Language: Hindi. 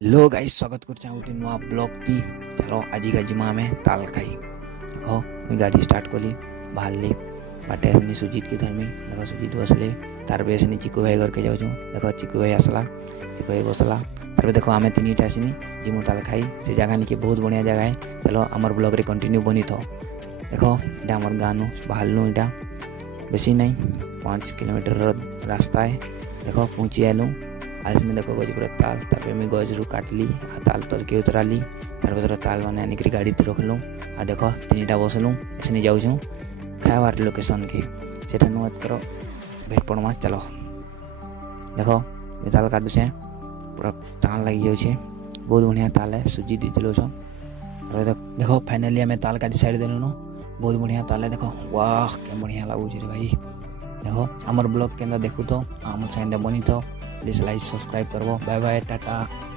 हेलो गाइस स्वागत करछा गोटे नुआ ब्लॉग टी चलो आज का जिमा में ताल खाई देखो मैं गाड़ी स्टार्ट कली बाहरली बाटे आसनी सुजीत की धर्मी देखो सुजीत बसले तार भी आसनी चिकू भाई घर के जाऊँ देखो चिकू भाई आसला चिकू भाई बसला तार देखो आम तीन टा आसनी जिमु ताल खाई से जगह निके बहुत बढ़िया जगह है। चलो आमर ब्लॉग रे कंटिन्यू बनी था देखो ये आमर गाँव बाहर यहाँ बेसी नहीं 5 किलोमीटर रास्ता है। देखो पहुँची आलू आज में देखो गज पूरा ताल तार मैं गज रू काटली आ ताल तर के उतराली तार ताल मैंने आनिक गाड़ी रखलूँ आ देखो तीन टा बसलूँ ऐसे जाऊँ खाबार लोकेशन की से नुआत कर भेट पड़मा। चलो देखो मैं ताल काटुचे पूरा ताल लगी जाऊे बहुत बढ़िया ताल है सुजी दी देखो फाइनाली आम ताल काटी साइड देलु न बहुत बढ़िया ताल है। देखो वाह क्या बढ़िया लगुच रे भाई। देखो आमर ब्लॉग के देखु तो आम संगे बनी तो प्लीज लाइक सब्सक्राइब करबो। Bye bye Tata.